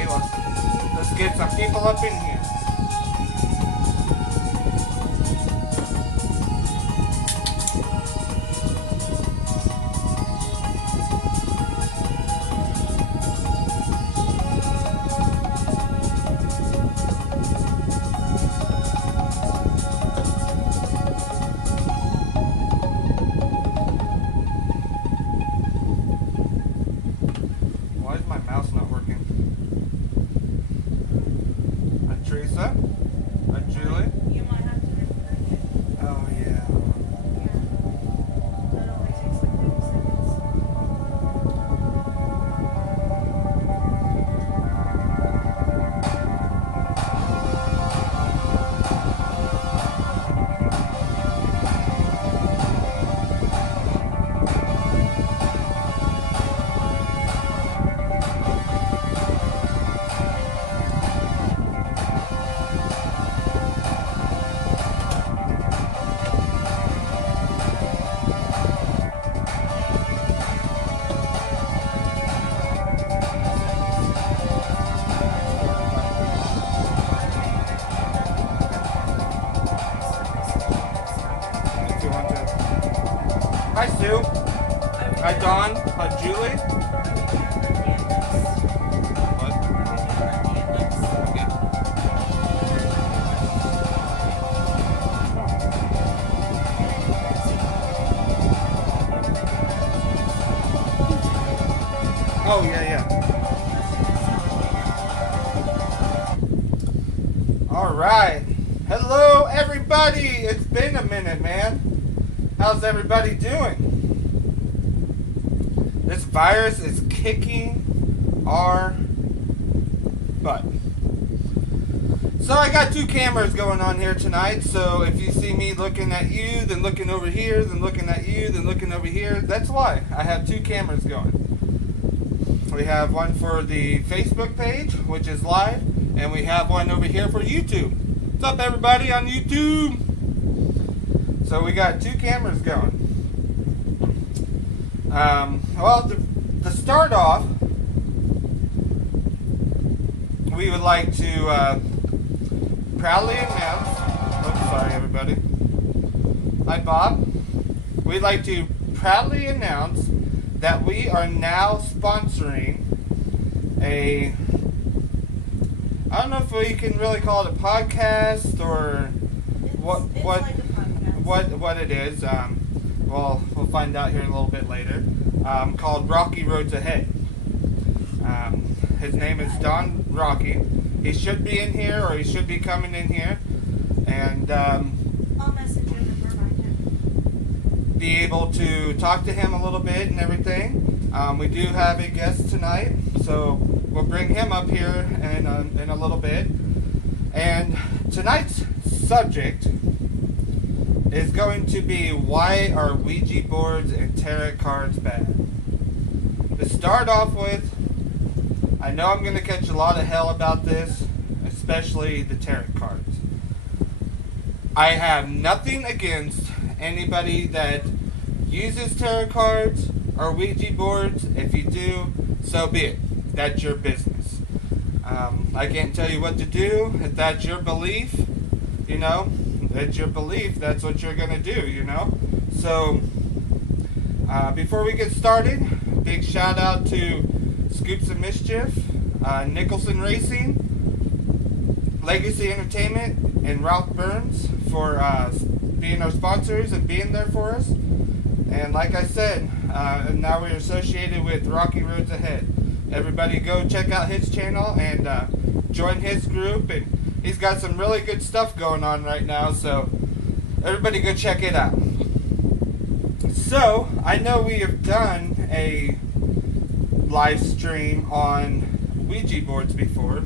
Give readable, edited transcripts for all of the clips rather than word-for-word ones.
Okay, let's get some people up in here. Why is my mouse not working? Teresa? Julie? You might have to refresh it. Oh, yeah. Yeah. That only takes like 30 seconds. If you want to. Hi, Sue. Hi, Dawn. Hi, Julie. What? Okay. Oh, yeah. All right. Hello, everybody. It's been a minute, man. How's everybody doing? This virus is kicking our butt. So I got two cameras going on here tonight. So if you see me looking at you, then looking over here, then looking at you, then looking over here, that's why. I have two cameras going. We have one for the Facebook page, which is live, and we have one over here for YouTube. What's up, everybody on YouTube? So we got two cameras going. Well, to start off, we would like to proudly announce. Oops, sorry, everybody. Hi, Bob. We'd like to proudly announce that we are now sponsoring a, I don't know if we can really call it a podcast or It's like a podcast. what it is. Well, we'll find out here a little bit later. Called Rocky Roads Ahead. His name is Don Rocky. He should be in here, or he should be coming in here, and I'll message him and remind him. be able to talk to him a little bit and everything. We do have a guest tonight, so we'll bring him up here in a little bit. And tonight's subject is going to be, why are Ouija boards and tarot cards bad? To start off with, I know I'm going to catch a lot of hell about this, especially the tarot cards. I have nothing against anybody that uses tarot cards or Ouija boards. If you do, so be it. That's your business. I can't tell you what to do. If that's your belief, that's your belief. That's what you're going to do, So, before we get started, big shout out to Scoops of Mischief, Nicholson Racing, Legacy Entertainment, and Ralph Burns for being our sponsors and being there for us. And like I said, now we're associated with Rocky Roads Ahead. Everybody go check out his channel and join his group. And he's got some really good stuff going on right now, so everybody go check it out. So, I know we have done a live stream on Ouija boards before.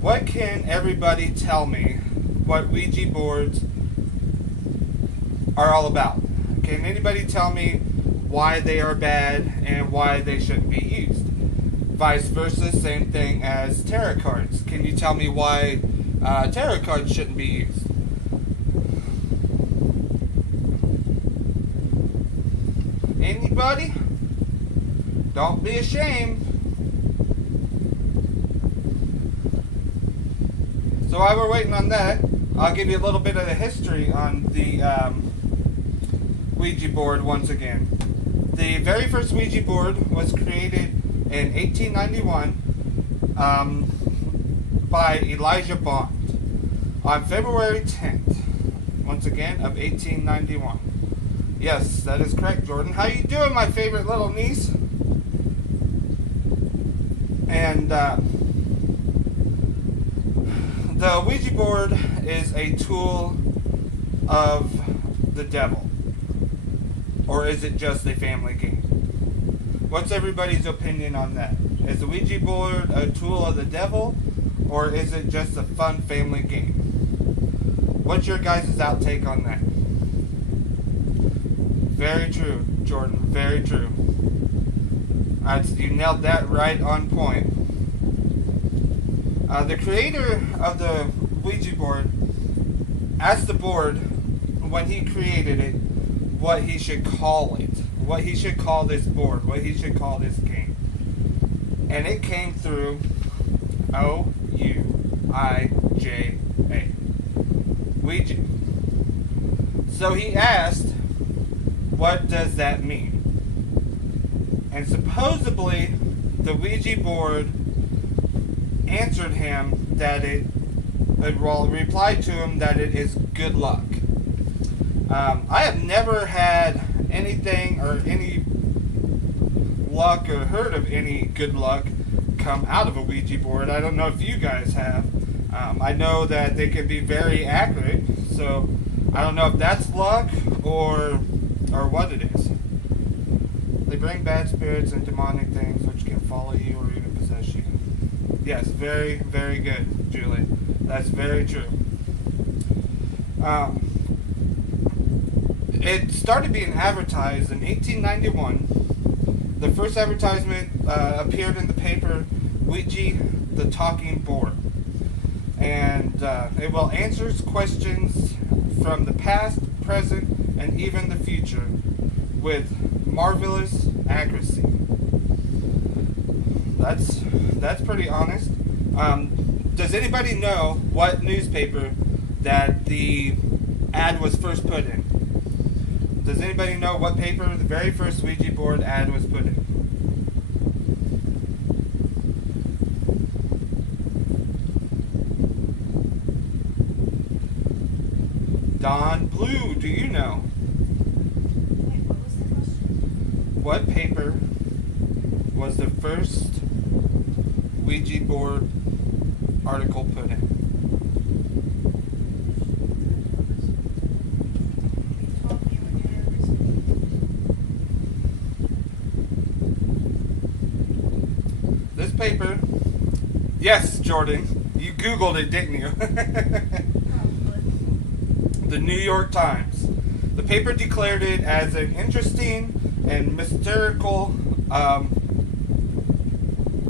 What can everybody tell me what Ouija boards are all about? Can anybody tell me why they are bad and why they shouldn't be used? Vice versa, same thing as tarot cards. Can you tell me why tarot cards shouldn't be used? Anybody? Don't be ashamed. So while we're waiting on that, I'll give you a little bit of the history on the Ouija board once again. The very first Ouija board was created in 1891 by Elijah Bond on February 10th, once again, of 1891. Yes, that is correct, Jordan. How you doing, my favorite little niece? And the Ouija board is a tool of the devil. Or is it just a family game? What's everybody's opinion on that? Is the Ouija board a tool of the devil? Or is it just a fun family game? What's your guys' outtake on that? Very true, Jordan. Very true. You nailed that right on point. The creator of the Ouija board asked the board, when he created it, what he should call it. What he should call this board. What he should call this game. And it came through O-U-I-J-A. Ouija. So he asked, what does that mean? And supposedly, the Ouija board answered him that replied to him that it is good luck. I have never had anything or any luck or heard of any good luck come out of a Ouija board. I don't know if you guys have. I know that they can be very accurate, so I don't know if that's luck or what it is. They bring bad spirits and demonic things which can follow you or even possess you. Yes, very, very good, Julie. That's very true. It started being advertised in 1891. The first advertisement appeared in the paper Ouija the Talking Board. And it will answer questions from the past, present, and even the future with marvelous accuracy. That's pretty honest. Does anybody know what newspaper that the ad was first put in? Does anybody know what paper the very first Ouija board ad was put in? Don Blue, do you know? Wait, what was the question? What paper was the first Ouija board article put in? This paper, yes, Jordan, you Googled it, didn't you? The New York Times. The paper declared it as an interesting and mystical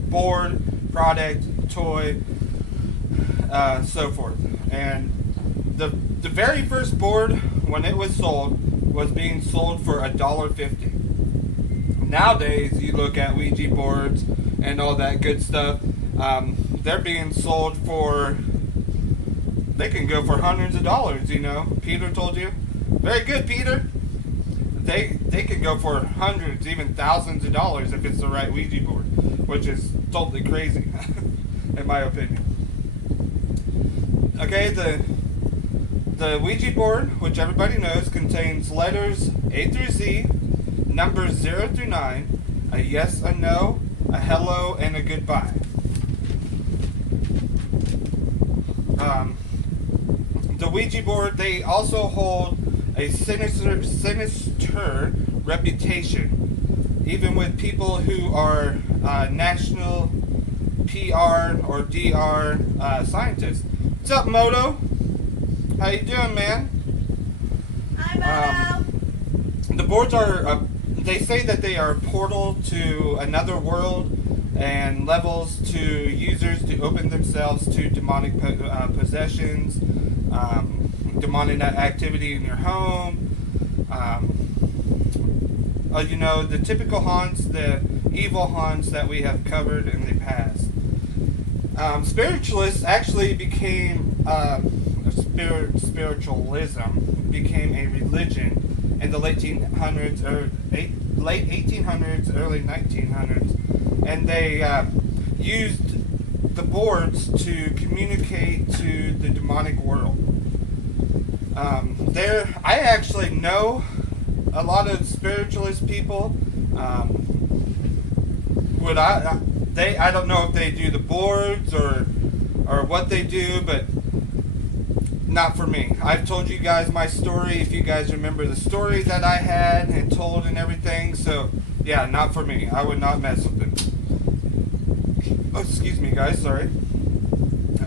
board, product, toy, so forth. And the very first board, when it was sold, was being sold for $1.50. Nowadays, you look at Ouija boards and all that good stuff, they're being sold for, they can go for hundreds of dollars, you know. Peter told you. Very good, Peter. They can go for hundreds, even thousands of dollars if it's the right Ouija board, which is totally crazy, in my opinion. Okay, the Ouija board, which everybody knows, contains letters A through Z, numbers 0 through 9, a yes, a no, a hello, and a goodbye. The Ouija board, they also hold a sinister reputation, even with people who are national PR or DR scientists. What's up, Moto? How you doing, man? Hi, Moto. The boards are, they say that they are a portal to another world and levels to users to open themselves to demonic possessions, demonic activity in your home, you know, the typical haunts, the evil haunts that we have covered in the past. Spiritualists actually became spiritualism became a religion in the late 1800s, late 1800s, early 1900s, and they used the boards to communicate to the demonic world. I actually know a lot of spiritualist people. I don't know if they do the boards or what they do, but not for me. I've told you guys my story, if you guys remember the story that I had and told and everything, so yeah, not for me. I would not mess with it. Oh, excuse me guys, sorry.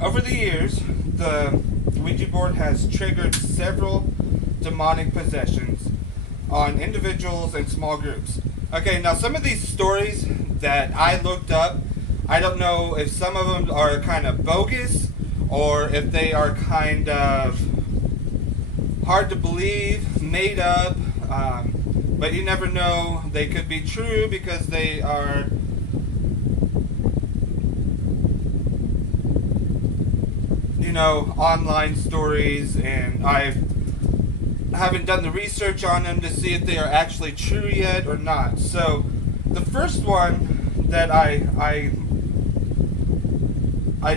Over the years, the Ouija board has triggered several demonic possessions on individuals and small groups. Okay, now some of these stories that I looked up, I don't know if some of them are kind of bogus or if they are kind of hard to believe, made up, but you never know. They could be true because they are online stories, and I haven't done the research on them to see if they are actually true yet or not. So the first one that I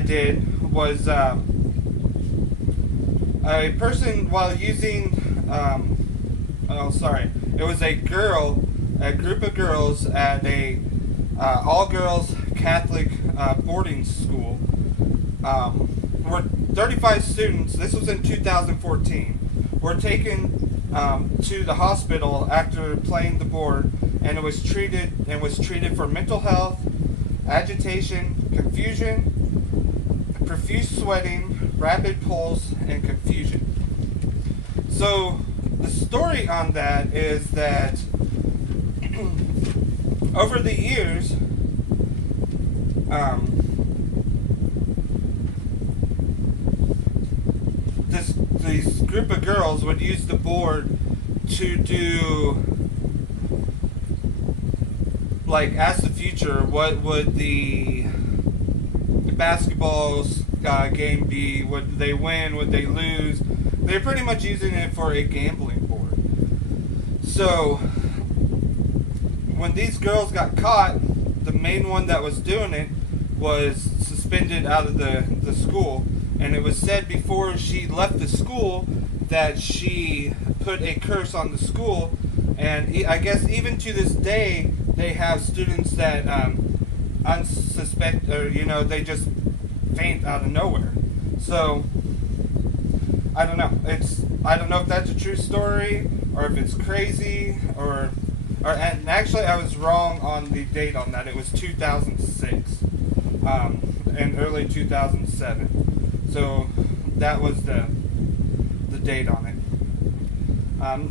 did was a person while using it was a group of girls at a all-girls Catholic boarding school. Were 35 students, this was in 2014, were taken to the hospital after playing the board, and it was treated for mental health, agitation, confusion, profuse sweating, rapid pulse, and confusion. So the story on that is that over the years, this group of girls would use the board to do, like, ask the future, what would the basketball game be? Would they win? Would they lose? They're pretty much using it for a gambling board. So when these girls got caught, the main one that was doing it was suspended out of the school. And it was said before she left the school that she put a curse on the school. And I guess even to this day, they have students that unsuspect, or they just faint out of nowhere. So I don't know. I don't know if that's a true story or if it's crazy and actually I was wrong on the date on that. It was 2006 and early 2007. So that was the date on it.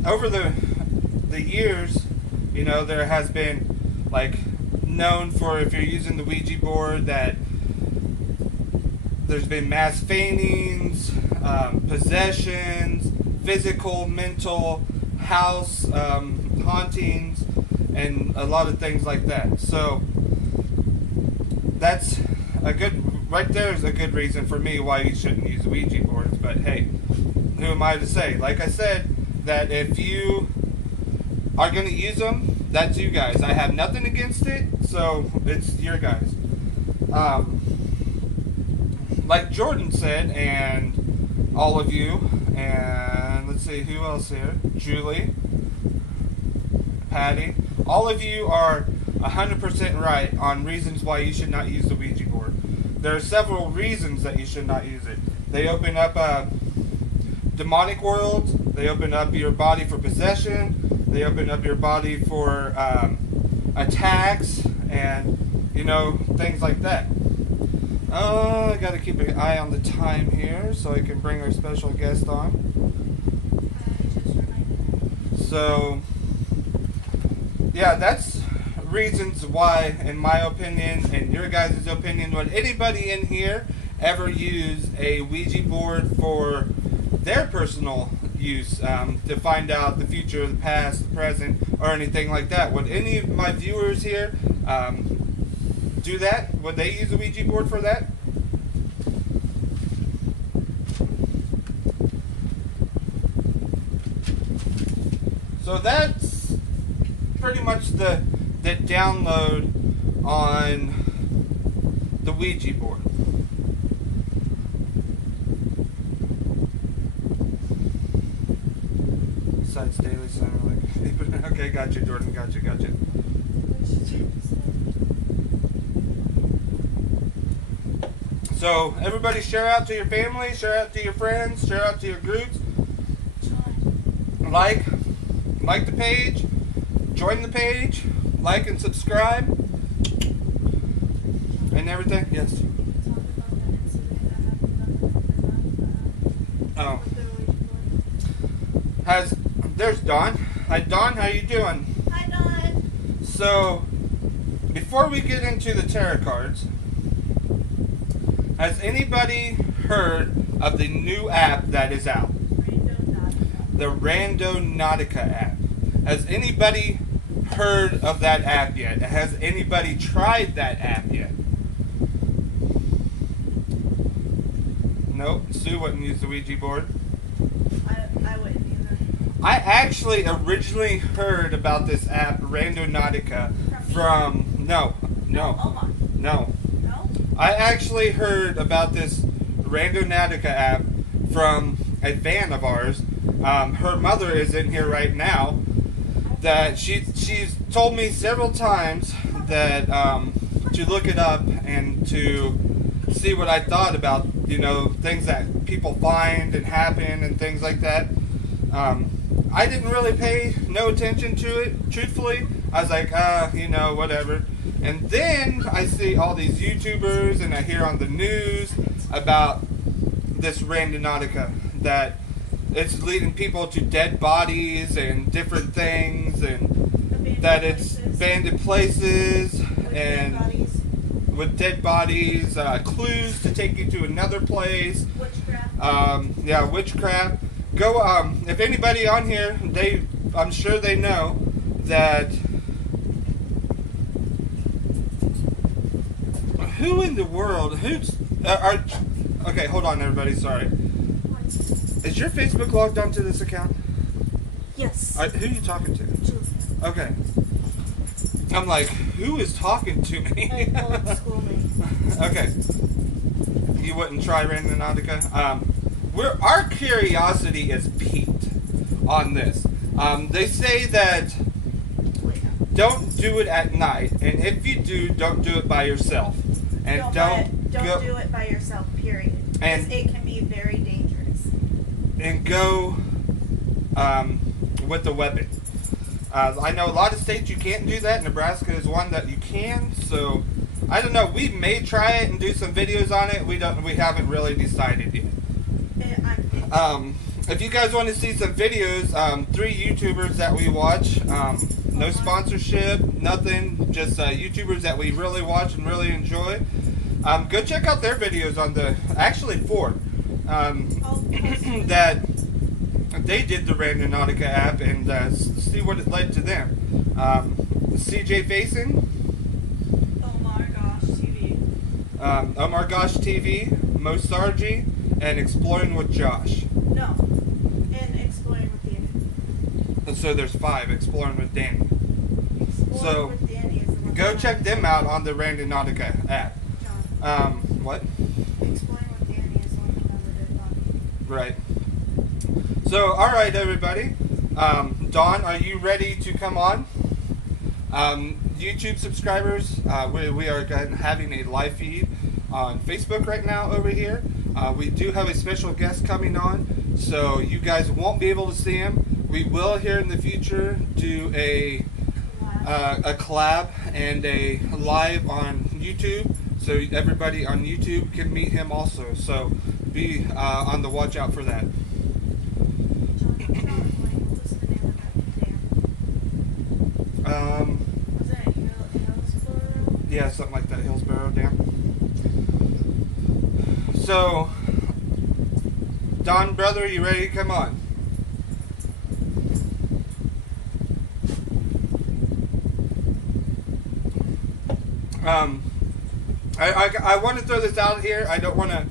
Over the years, there has been, like, known for, if you're using the Ouija board, that there's been mass faintings, possessions, physical, mental, house hauntings, and a lot of things like that. So that's right there is a good reason for me why you shouldn't use Ouija boards. But hey, who am I to say? Like I said, that if you are going to use them, that's you guys. I have nothing against it, so it's your guys. Like Jordan said, and all of you, and let's see who else here, Julie, Patty, all of you are 100% right on reasons why you should not use the Ouija board. There are several reasons that you should not use it. They open up demonic worlds. They open up your body for possession. They open up your body for attacks and things like that. I gotta keep an eye on the time here so I can bring our special guest on. So yeah, that's reasons why, in my opinion, and your guys' opinion, would anybody in here ever use a Ouija board for their personal use, to find out the future, the past, the present, or anything like that? Would any of my viewers here do that? Would they use a Ouija board for that? So that's pretty much the download on the Ouija board. Besides daily center, like okay, got you, Jordan, got you. So everybody share out to your family, share out to your friends, share out to your groups. Like the page, join the page, like and subscribe, and everything. Yes. Oh. There's Dawn. Hi Dawn, how you doing? Hi, Dawn. So, before we get into the tarot cards, has anybody heard of the new app that is out? The Randonautica app. Has anybody heard of that app yet? Has anybody tried that app yet? Nope. Sue wouldn't use the Ouija board. I wouldn't either. I actually originally heard about this app, Randonautica, from no. Omar. No. No? I actually heard about this Randonautica app from a fan of ours. Her mother is in here right now. That she's told me several times that to look it up and to see what I thought about, you know, things that people find and happen and things like that. I didn't really pay no attention to it, truthfully. I was like, you know, whatever. And then I see all these YouTubers and I hear on the news about this Randonautica, that it's leading people to dead bodies and different things, and that it's abandoned places and with dead bodies, clues to take you to another place. Witchcraft. Witchcraft. Go. If anybody on here, I'm sure they know that. Who in the world? Okay, hold on, everybody. Sorry. Is your Facebook logged onto this account? Yes. Who are you talking to? Okay. I'm like, who is talking to me? Old school me. Okay. You wouldn't try Randonautica? Our curiosity is piqued on this. They say that don't do it at night, and if you do, don't do it by yourself. And don't do it by yourself, period. Because it can be very dangerous. And go with a weapon. I know a lot of states you can't do that. Nebraska is one that you can. So I don't know. We may try it and do some videos on it. We haven't really decided yet. If you guys want to see some videos, 3 YouTubers that we watch. No sponsorship, nothing. Just YouTubers that we really watch and really enjoy. Go check out their videos on actually 4. That they did the Randonautica app and see what it led to them. CJ Facing, Omar Gosh TV, Omar Gosh TV, Mo Sargi, and Exploring with Josh. No, and Exploring with Danny. And so there's 5, Exploring with Danny. Exploring with Danny is the one. Go check them out on the Randonautica app. John. What? Exploring with Danny is the one that found the dead body. Right. So, alright everybody. Dawn, are you ready to come on? YouTube subscribers, we are having a live feed on Facebook right now over here. We do have a special guest coming on, so you guys won't be able to see him. We will here in the future do a collab and a live on YouTube, so everybody on YouTube can meet him also. So be on the watch out for that. Was that Hillsborough? Yeah, something like that, Hillsborough Dam. So, Don, brother, you ready to come on? I want to throw this out here. I don't want to,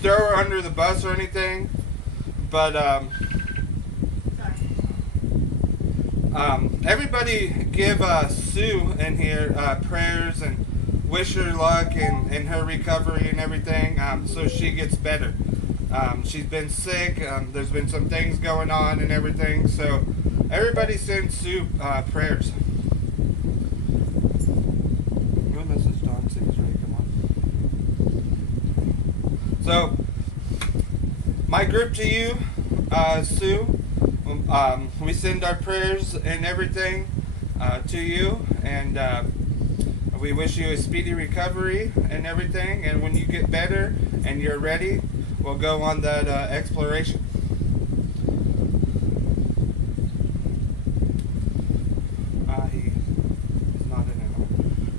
throw her under the bus or anything. But, Sorry. Everybody give Sue in here prayers and wish her luck in her recovery and everything, so she gets better. She's been sick. There's been some things going on and everything, so everybody send Sue prayers. Your message, Don. Sing's ready. Come on. So, my group to you, Sue. We send our prayers and everything to you, and we wish you a speedy recovery and everything. And when you get better and you're ready, we'll go on that exploration. He's not in it.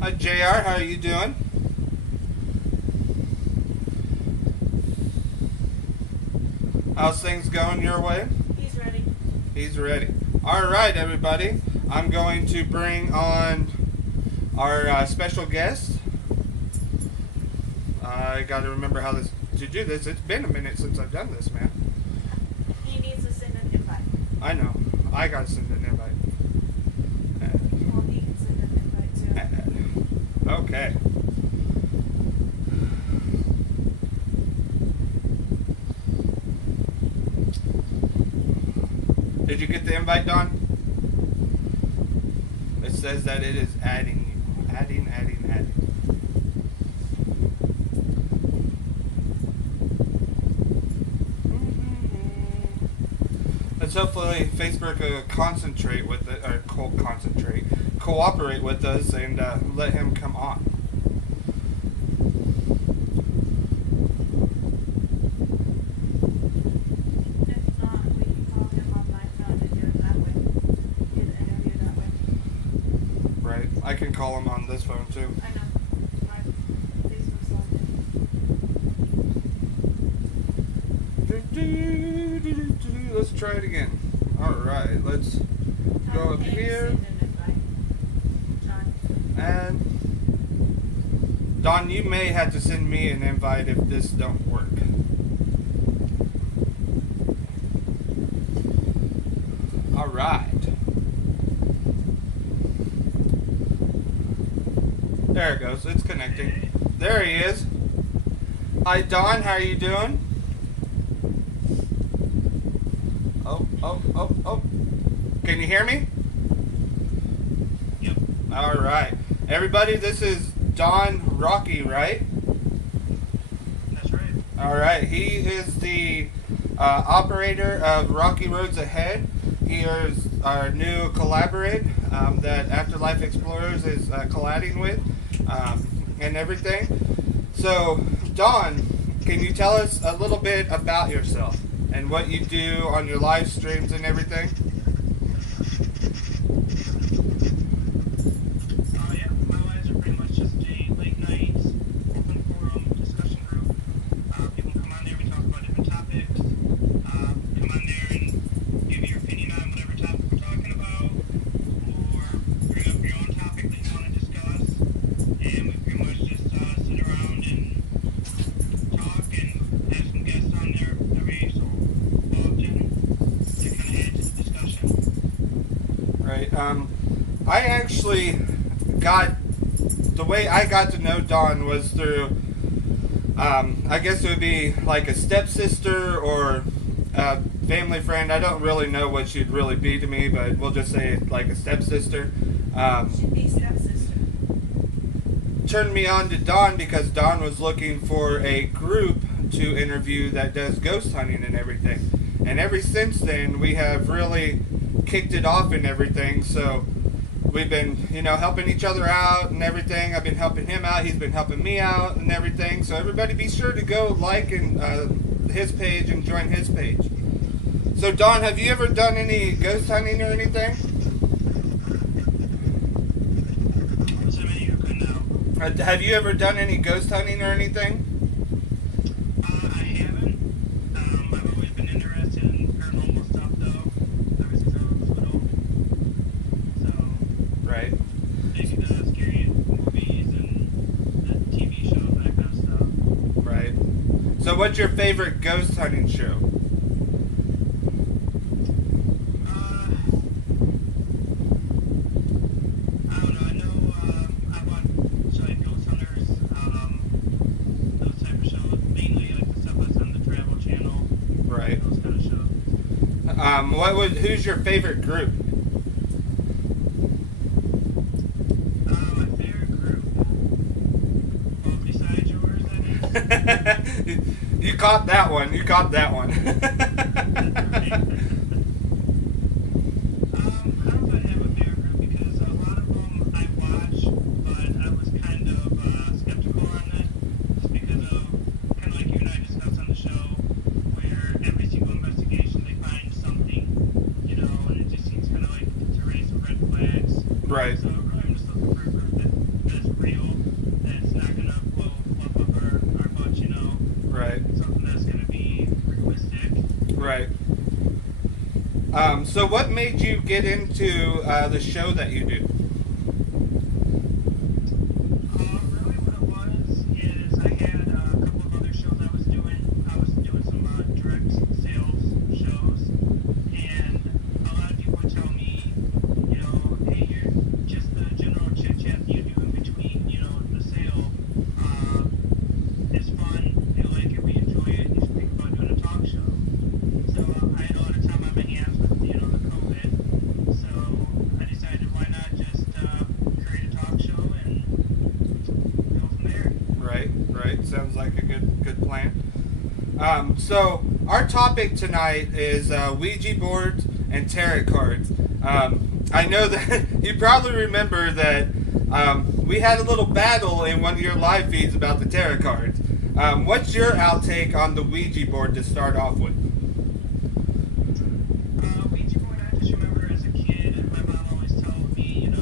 Hi, JR. How are you doing? How's things going your way? He's ready. All right, everybody. I'm going to bring on our special guest. I got to remember how to do this. It's been a minute since I've done this, man. He needs to send an invite. I know. I got to send an invite. Well, he can send an invite too. Okay. Did you get the invite, Don? It says that it is adding you. Adding. Let's hopefully Facebook will concentrate with it, or cooperate with us and let him come on. I can call him on this phone too. I know. My Facebook's logged in. Let's try it again. Alright, let's go up here. And Don, you may have to send me an invite if this don't work. Alright. There it goes. It's connecting. There he is. Hi, Don. How are you doing? Oh. Can you hear me? Yep. All right. Everybody, this is Don Rocky, right? That's right. All right. He is the operator of Rocky Roads Ahead. He is our new collaborate that Afterlife Explorers is colliding with. And everything. So, Don, can you tell us a little bit about yourself and what you do on your live streams and everything? Yeah, my lives are pretty much just a late night open forum discussion group. People come on there, we talk about different topics. Come on there and give your opinion on whatever topic we're talking about, or bring up your own topic that you want to discuss. And we pretty much just sit around and talk and have some guests on there every so often to kind of add to the discussion. Right. I actually the way I got to know Dawn was through, I guess it would be like a stepsister or a family friend. I don't really know what she'd really be to me, but we'll just say like a stepsister. Should be stepsister. Turned me on to Dawn because Dawn was looking for a group to interview that does ghost hunting and everything. And ever since then, we have really kicked it off and everything. So we've been, helping each other out and everything. I've been helping him out. He's been helping me out and everything. So everybody be sure to go like and his page and join his page. So Dawn, have you ever done any ghost hunting or anything? Have you ever done any ghost hunting or anything? I haven't. I've always been interested in paranormal stuff, though, ever since I was little. So, Right. maybe the scary movies and the TV shows, that kind of stuff. Right. So what's your favorite ghost hunting show? Who's your favorite group? My favorite group. Well, besides yours, that is. You caught that one. You caught that one. I don't really have a favorite group because a lot of them I watch, but I was kind of skeptical on that, just because of kind of like you and I discussed on the show, where every single investigation they find something, and it just seems kind of like to raise some red flags. Right. So really, I'm just looking for a group that's real, that's not gonna blow up our butts, Right. Something that's gonna be realistic. Right. So what made you get into the show that you do? Really what it was is I had a couple of other shows I was doing. I was doing some direct sales shows, and a lot of people would tell me, hey, you're just the general chit chat you do in between, the sale is fun. They like it, we enjoy it. You should think about doing a talk show. So I had a lot of time on my hands with, the COVID. So I decided why not just create a talk show and go from there. Right. Sounds like a good plan. So our topic tonight is Ouija boards and tarot cards. I know that you probably remember that we had a little battle in one of your live feeds about the tarot cards. What's your outtake on the Ouija board to start off with? Ouija board, I just remember as a kid, my mom always told me,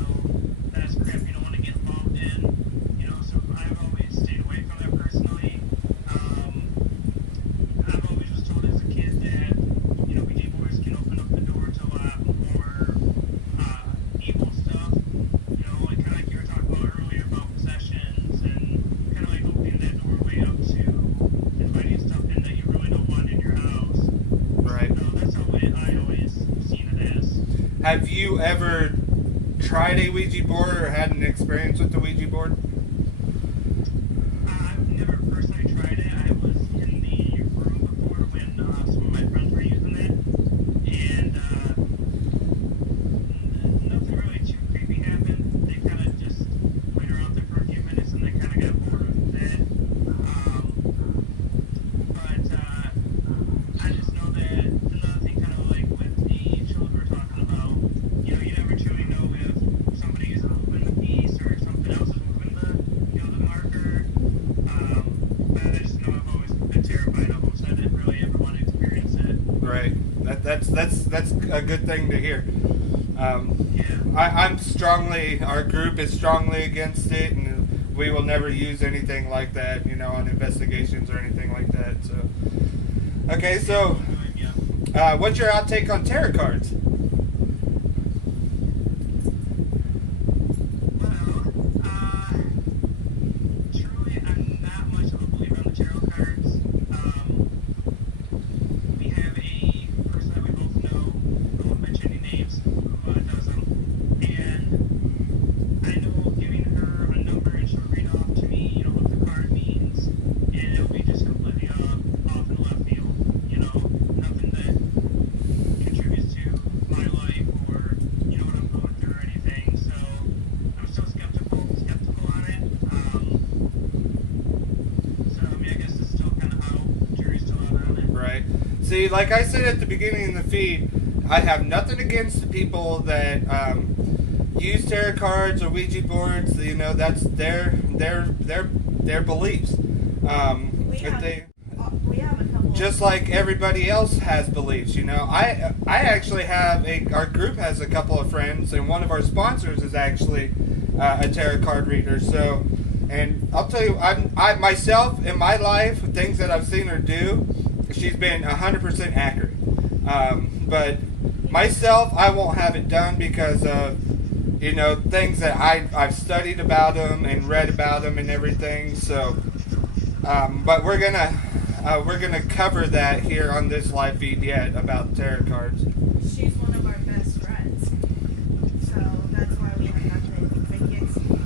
that's crap you don't want to get involved in. So I've always stayed away from that personally. I've always was told as a kid that, Ouija boards can open up the door to a lot more evil stuff. Like kind of like you were talking about earlier about possessions and kind of like opening that doorway up to inviting stuff in that you really don't want in your house. Right. So that's how I always seen it as. Have you ever tried a Ouija board or had an experience with the Ouija board? I've never personally tried it. I was in the room before when some of my friends were using it, and nothing really too creepy happened. They kind of just played around there for a few minutes and they kind of got bored of it. But I just know that another thing kind of like with the shows we're talking about, you never truly know if somebody is moving the piece or something else is moving the marker. But I just know I've always been terrified of them, so I didn't really ever want to experience it. Right. That's a good thing to hear. Yeah. Our group is strongly against it, and we will never use anything like that, on investigations or anything like that. So, okay, so what's your outtake on tarot cards? Truly, I'm not much of a believer in the tarot cards. We have a person that we both know, I won't mention any names, who does them, and I know giving her a number and she'll read off to me, what the card means, and it'll be just completely off in left field, nothing that contributes to my life or, what I'm going through or anything, so I'm still skeptical on it. So, I guess it's still kind of how jury's still out on it. Right. See, like I said at the beginning of the feed, I have nothing against the people that use tarot cards or Ouija boards. That's their beliefs. We have a couple. Just like everybody else has beliefs, I actually have our group has a couple of friends, and one of our sponsors is actually a tarot card reader. So, and I'll tell you, I myself in my life, things that I've seen her do, she's been 100% accurate. But myself, I won't have it done because of things that I've studied about them and read about them and everything. So, but we're gonna cover that here on this live feed yet about tarot cards. She's one of our best friends, so that's why we have nothing against you.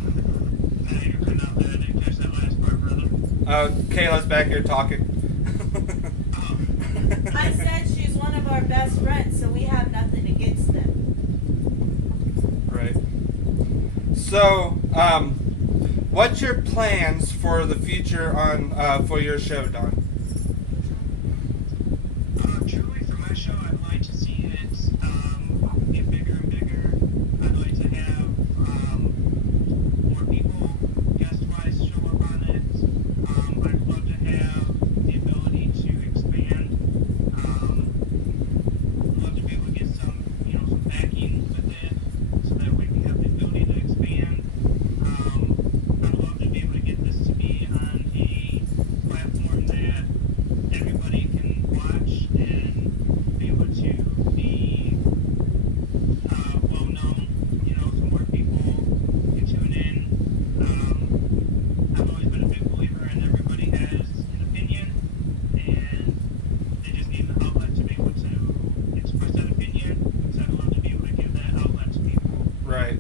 You're cutting out there. I didn't catch that last part, brother. Kayla's back here talking. I said she's one one of our best friends, so we have nothing against them. Right. So, what's your plans for the future on for your show, Don? Truly, for my show, I'd like to see it get bigger and bigger. I'd like to have more people guest-wise show up on it. I'd love to have the ability to expand. I'd love to be able to get some backing with it, so that way we have the ability to expand. I'd love to be able to get this to be on a platform that everybody can watch and be able to be well known, so more people can tune in. I've always been a big believer in everybody has an opinion, and they just need the outlet to be able to express that opinion. So I'd love to be able to give that outlet to people. Right.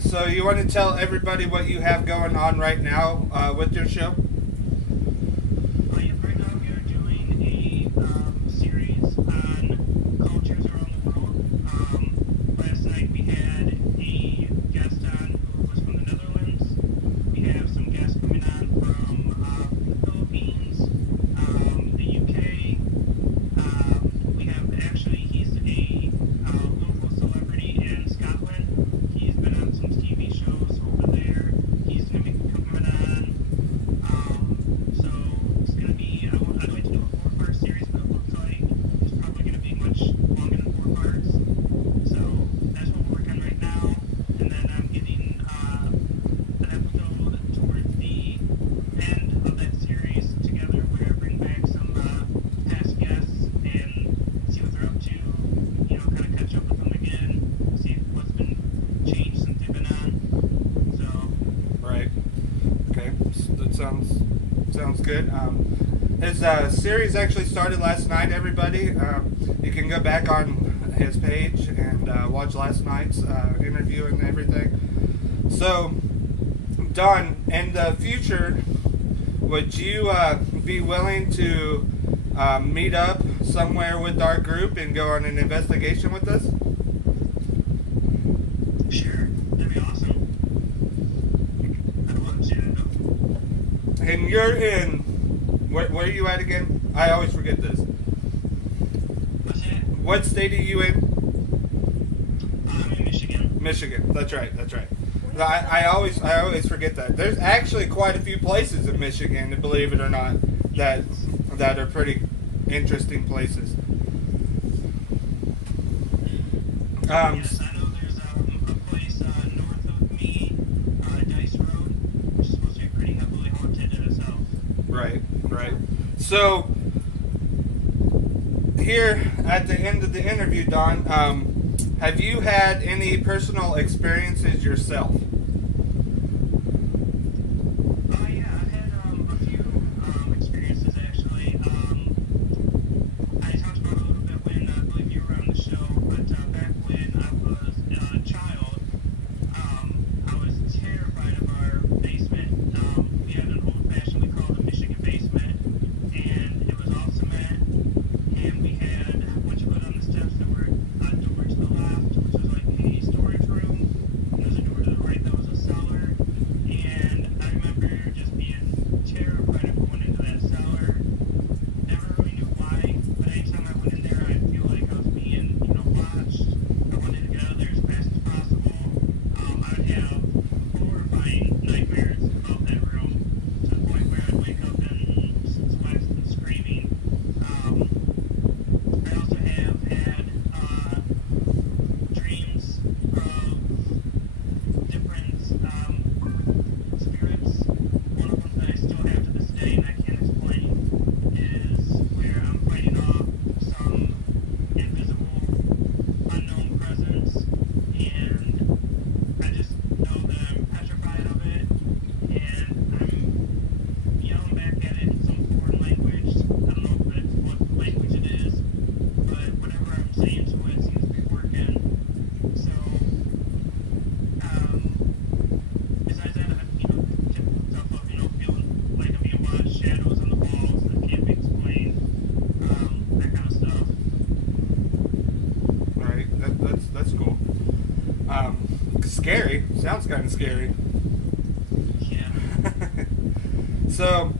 So you want to tell everybody what you have going on right now with your show? Right now we are doing a series on cultures around the world. Last night we had a guest on who was from the Netherlands. We have some guests coming on from the Philippines, the UK. We have he's a local celebrity in Scotland. He's been on some TV shows over there. He's going to be coming on. So it's going to be, I'd like to do a 4-part series, but it looks like it's probably going to be much longer than 4 parts. So that's what we're working on right now. And then I'm getting an episode towards the end of that series together where I bring back some past guests and see what they're up to, kind of catch up with them again, see what's been changed since they've been on. So, Right. Okay. That sounds good. His series actually started last night, everybody. You can go back on his page and watch last night's interview and everything. So, Don, in the future, would you be willing to meet up somewhere with our group and go on an investigation with us? sure, that'd be awesome. I'd love to. And you're in... Where are you at again? I always forget this. What's that? What state are you in? I'm in Michigan. Michigan. That's right. I always forget that. There's actually quite a few places in Michigan, believe it or not, that are pretty interesting places. Yes, I know there's a place north of me, Dice Road, which is supposed to be pretty heavily haunted in itself. Right. So, here at the end of the interview, Don, have you had any personal experiences yourself? Yeah, I've had a few experiences actually. I talked about it a little bit when I believe you were on the show, but back when I was a child, I was terrified of our basement. We had an old-fashioned, we called it a Michigan basement, and it was all cement, and we had, once you go down the steps, there were a door to the left, which was like a storage room, and there's a door to the right Sounds kind of scary. Yeah. So,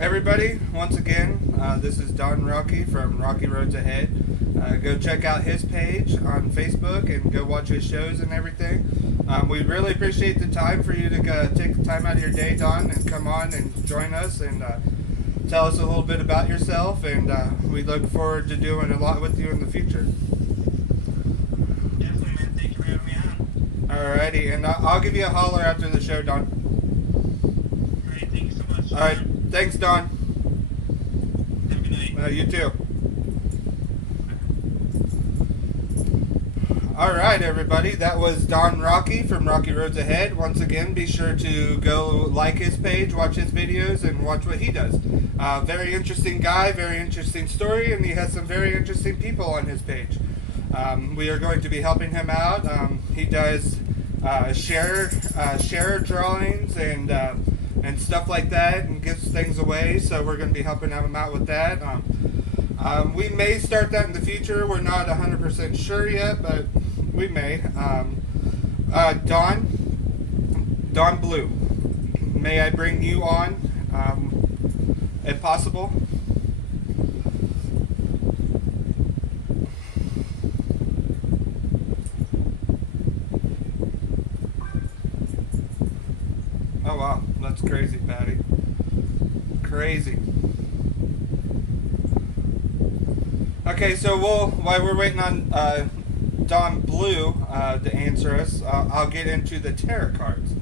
everybody, once again, this is Don Rocky from Rocky Roads Ahead. Go check out his page on Facebook and go watch his shows and everything. We really appreciate the time for you to take the time out of your day, Don, and come on and join us and tell us a little bit about yourself. And we look forward to doing a lot with you in the future. Definitely, man. Thank you for having me on. Alrighty, and I'll give you a holler after the show, Don. Great. Thank you so much. Alright, thanks, Don. Have a good night. You too. Alright, everybody, that was Don Rocky from Rocky Roads Ahead. Once again, be sure to go like his page, watch his videos, and watch what he does. Very interesting guy, very interesting story, and he has some very interesting people on his page. We are going to be helping him out. He does share drawings and stuff like that, and gives things away, so we're going to be helping him out with that. We may start that in the future. We're not 100% sure yet, but we may. Don Blue, may I bring you on, if possible? Oh wow, that's crazy, Patty. Crazy. Okay, so while we're waiting on Don Blue to answer us, I'll get into the tarot cards.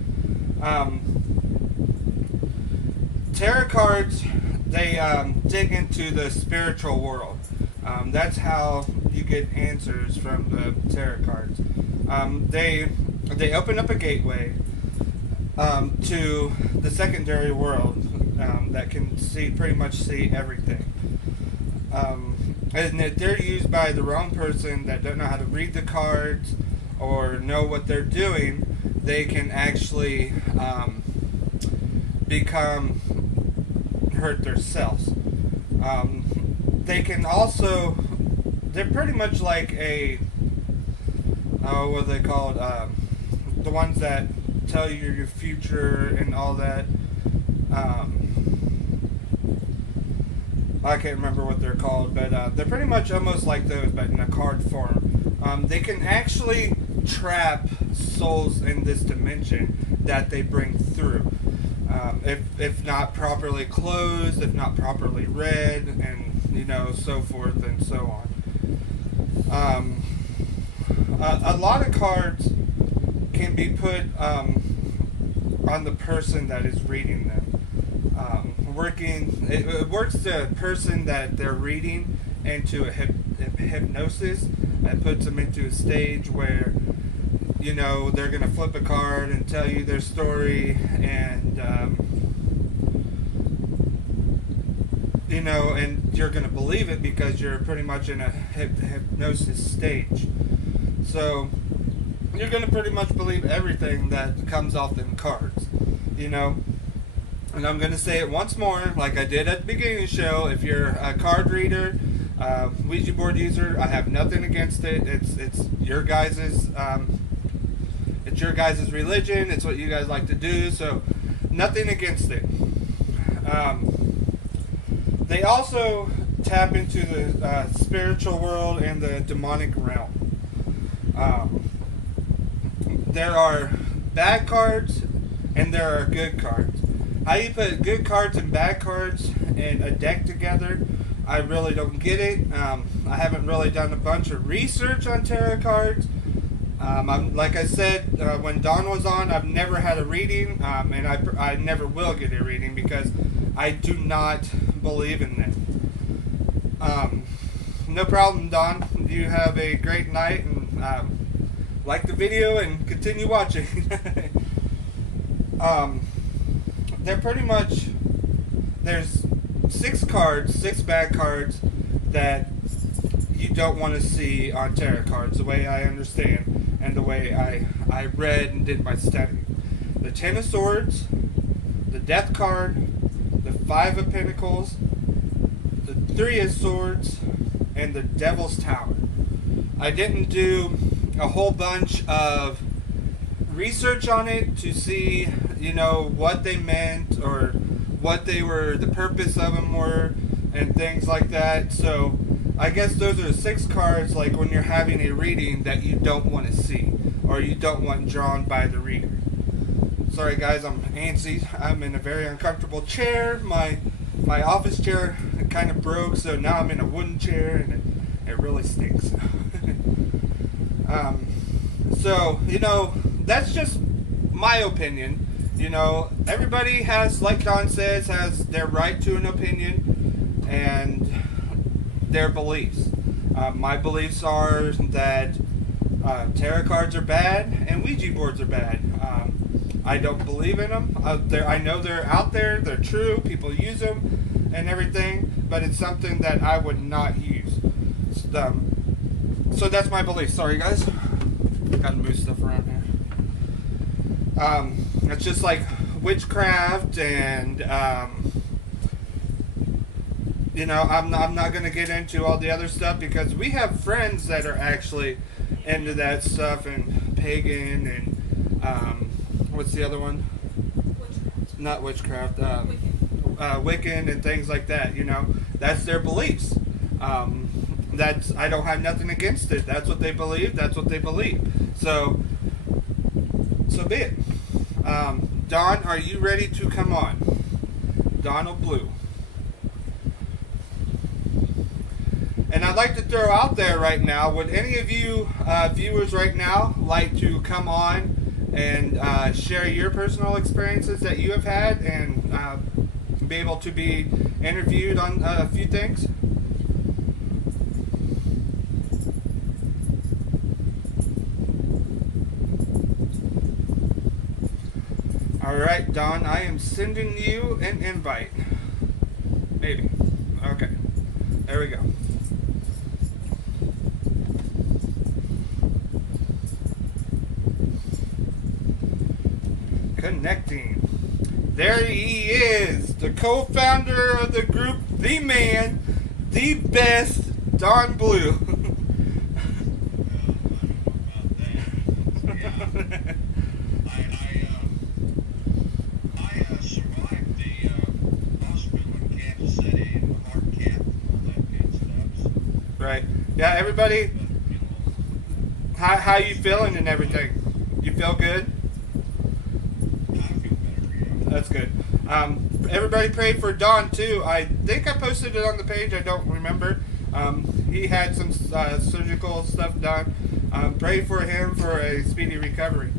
Tarot cards, they dig into the spiritual world. That's how you get answers from the tarot cards. They open up a gateway to the secondary world that can pretty much see everything. And if they're used by the wrong person that don't know how to read the cards or know what they're doing, they can actually hurt themselves. They can also, they're pretty much like what are they called? The ones that tell you your future and all that. I can't remember what they're called, but they're pretty much almost like those, but in a card form. They can actually trap souls in this dimension that they bring through. If not properly closed, if not properly read, and so forth and so on. A lot of cards can be put on the person that is reading them. It works the person that they're reading into a hypnosis. It puts them into a stage where they're going to flip a card and tell you their story, and and you're going to believe it because you're pretty much in a hypnosis stage. So you're going to pretty much believe everything that comes off them cards, And I'm going to say it once more, like I did at the beginning of the show. If you're a card reader, Ouija board user, I have nothing against it. It's your guys's religion. It's what you guys like to do. So nothing against it. They also tap into the spiritual world and the demonic realm. There are bad cards and there are good cards. How you put good cards and bad cards in a deck together, I really don't get it. I haven't really done a bunch of research on tarot cards. Like I said, when Dawn was on, I've never had a reading, and I never will get a reading because I do not believe in them. No problem, Dawn. You have a great night, and like the video and continue watching. They're pretty much, there's 6 bad cards that you don't want to see on tarot cards, the way I understand and the way I read and did my study. The 10 of Swords, the Death card, the 5 of Pentacles, the 3 of Swords, and the Devil's Tower. I didn't do a whole bunch of research on it to see, what they meant or what they were, the purpose of them were, and things like that. So I guess those are 6 cards, like when you're having a reading that you don't want to see or you don't want drawn by the reader. Sorry guys, I'm antsy. I'm in a very uncomfortable chair. My office chair kind of broke, so now I'm in a wooden chair, and it really stinks. So, that's just my opinion. Everybody has, like Don says, has their right to an opinion and their beliefs. My beliefs are that tarot cards are bad and Ouija boards are bad. I don't believe in them. I know they're out there, they're true, people use them and everything, but it's something that I would not use. So that's my belief. Sorry guys. Gotta move stuff around here. It's just like witchcraft and, I'm not going to get into all the other stuff because we have friends that are actually into that stuff and pagan and, what's the other one? Witchcraft. Not witchcraft. Wiccan and things like that. That's their beliefs. I don't have nothing against it. That's what they believe. That's what they believe. So be it. Don, are you ready to come on? Donald Blue. And I'd like to throw out there right now, would any of you viewers right now like to come on and share your personal experiences that you have had and be able to be interviewed on a few things? Alright, Don, I am sending you an invite. Maybe. Okay. There we go. Connecting. There he is, the co-founder of the group, the man, the best, Don Blue. I survived the hospital in Kansas City and the heart cap and all that good stuff. Right. Yeah, everybody, how you feeling and everything? You feel good? I feel better, yeah. That's good. Everybody pray for Don too. I think I posted it on the page. I don't remember. He had some surgical stuff done. Pray for him for a speedy recovery.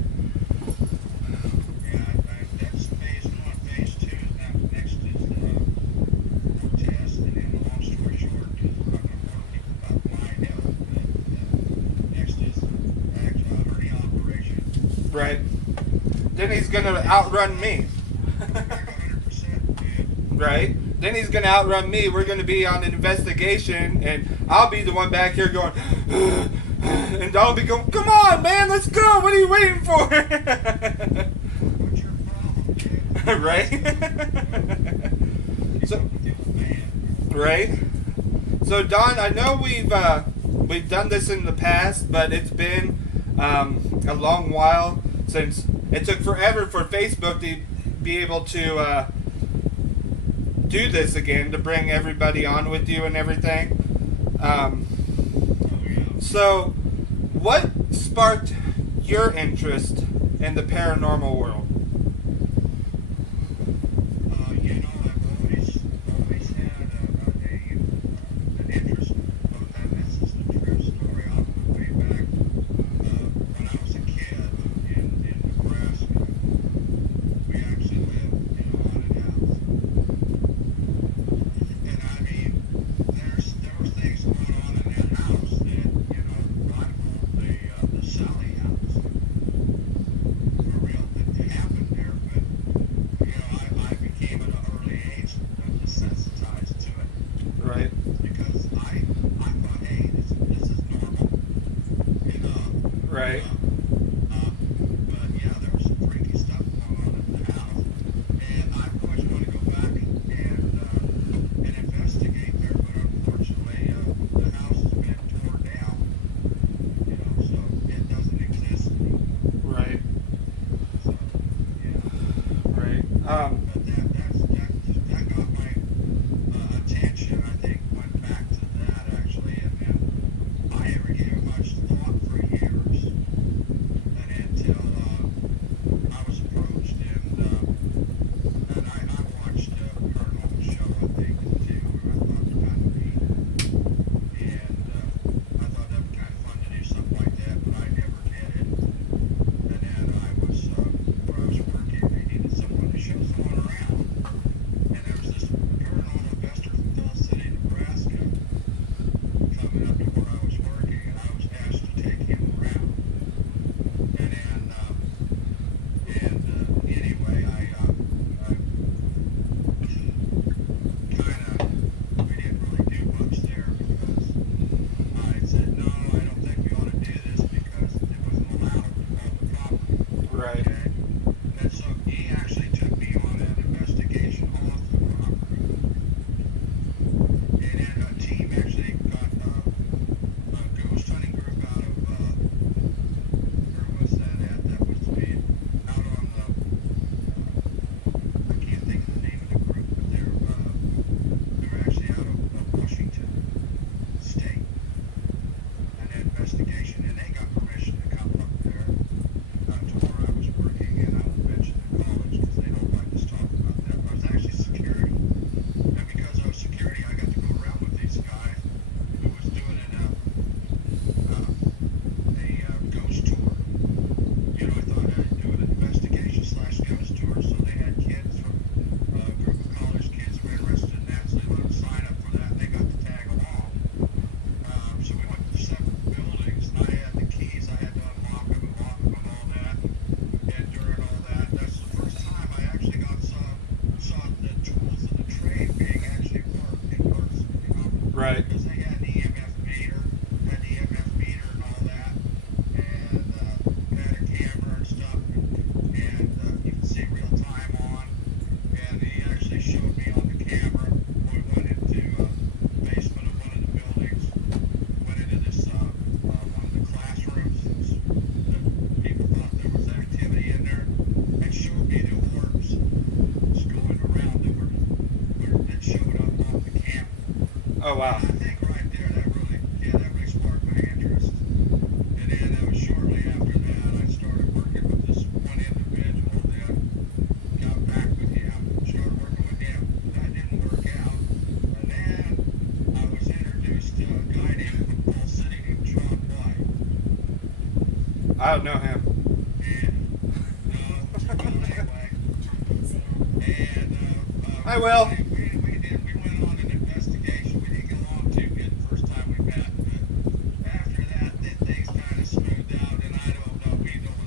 Yeah, that's phase 1. Phase 2 is now next is more tests, and then long story short, because I'm not going to warn people about my health, but next is actually a hernia operation. Right. Then he's gonna outrun me. 100%, dude. Right. Then he's gonna outrun me. We're gonna be on an investigation, and I'll be the one back here going, and Don will be going, "Come on, man, let's go. What are you waiting for?" What's your problem, dude? Right. So, right. So Don, I know we've done this in the past, but it's been a long while since it took forever for Facebook to be able to do this again, to bring everybody on with you and everything. So, what sparked your interest in the paranormal world? I've always had an interest. This is a true story. I'll go way back. When I was a kid in Nebraska, we actually lived in a haunted house. And I mean, there were things going on in that house that, rivaled the Sally house. For real, it happened there, but I became at an early age desensitized to it Right. because I thought, hey, this is normal, Right. But yeah, there was some freaky stuff going on in the house, and I always want to go back and investigate there, but unfortunately, the house has been torn down, so it doesn't exist anymore. Right. Right. Because they had the EMF meter and all that, and had a camera and stuff, and you could see real time on. And he actually showed me on the camera when we went into the basement of one of the buildings, went into this one of the classrooms that people thought there was activity in there, and showed me the orbs just going around that showed up on the camera. Oh, wow. And I think right there that really sparked my interest. And then shortly after that, I started working with this one individual. Then got back with him, started working with him. That didn't work out. And then I was introduced to a guy named Paul City named John White. I don't know him. And well, anyway, and I will. we went on an investigation. We didn't get along too good the first time we met, but after that, things kind of smoothed out. And I don't know,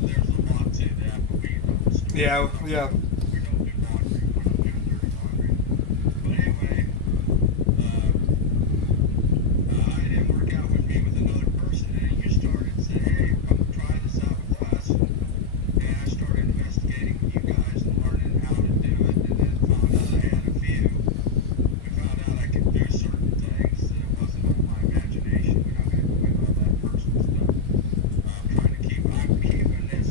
there's a lot to that, but we know the story. Yeah. We don't do laundry. We don't do dirty laundry. But anyway, it didn't work out with me with another person, and you started and said, hey, come try this out with us. And I started investigating with you guys and learning how to do it, and then found out I had a few. We found out I could do certain things, that it wasn't on my imagination. We're not going to go into all that personal stuff. I'm keeping this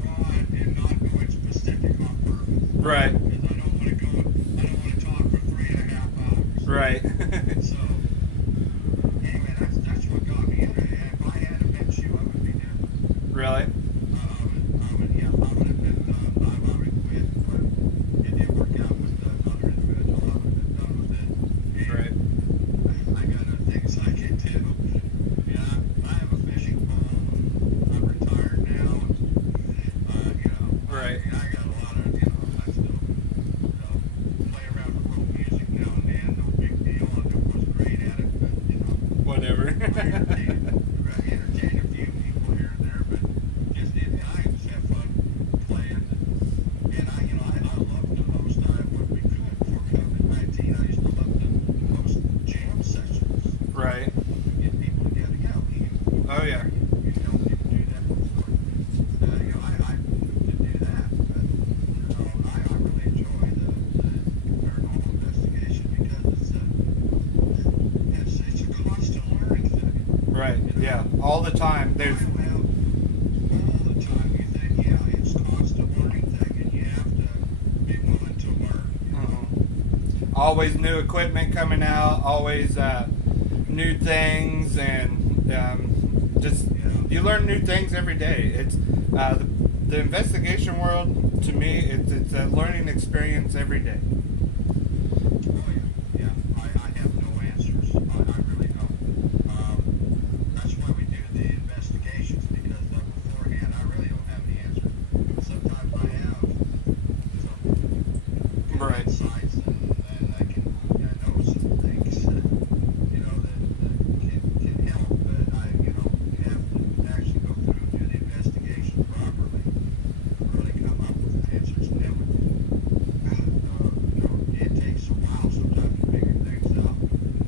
broad and not going specific on purpose. Right. Because I don't want to talk for 3.5 hours. Right. So, anyway, that's what got me into it. And if I hadn't met you, I would be different. Really? I would have been done. I would have quit, but it didn't work out with the other individual. I would have been done with it. And Right. I got other things I can do. Yeah, I have a fishing pole. I'm retired now. Right. I got a lot of, I still play around with world music now and then. No big deal. I wasn't great at it, but Whatever. entertain a few people here and there, but I just have fun playing. And I love to host. When we could before COVID-19, I used to love to host jam sessions. Right. Get people together. Oh, yeah. You know, people do that before. I to do that, but I really enjoy the paranormal investigation because it's a constant learning thing. Right. Yeah. All the time. There's. Well, all the time you think, yeah, it's a constant learning thing, and you have to be willing to learn. Always new equipment coming out. Always new things, and just you learn new things every day. It's the investigation world to me. It's a learning experience every day. Oh, yeah. I have no answers. I really don't. That's why we do the investigations, because beforehand I really don't have the answer. Sometimes I have some Right. insights, and I can know some things that can help, but you have to actually go through and do the investigation properly, really come up with answers. And then it takes a while sometimes to figure things out.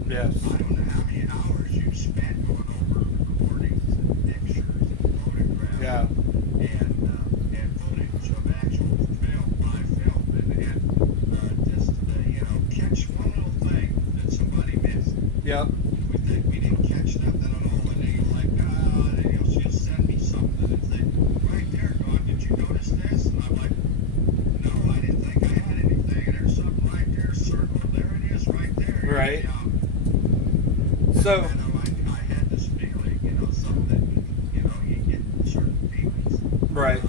Yes. I don't know how many hours you've spent going over recordings and pictures and photographs. Yeah. And footage of actual live film, and just catch one little thing that somebody missed. Yep. We think we didn't catch nothing at all, and then you're like, she'll send me something and say, right there, God, did you notice this? And I'm like, no, I didn't think I had anything. And there's something right there, circled. There it is, right there. Right. Yeah. So. And I had this feeling, something, you get certain feelings. Right.